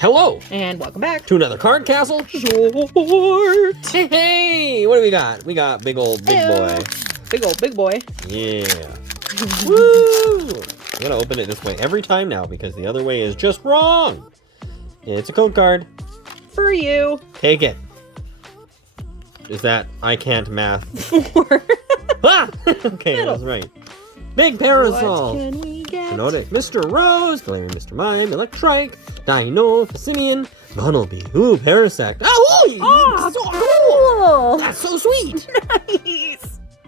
Hello! And welcome back To another card castle short. Hey! What do we got? We got big old big boy. Big boy. Yeah. Woo! I'm gonna open it this way every time now because the other way is just wrong. It's a code card. For you. Take it. Is that I can't math? 4. Ah! Okay, that's right. Big parasol. What can we get? Hypnotic Mr. Rose, Galarian Mr. Mime, Electrike, Dino, Facinian, Bunnelby, ooh, Parasect. Oh, Oh, so cool! cool. That's so sweet! Nice.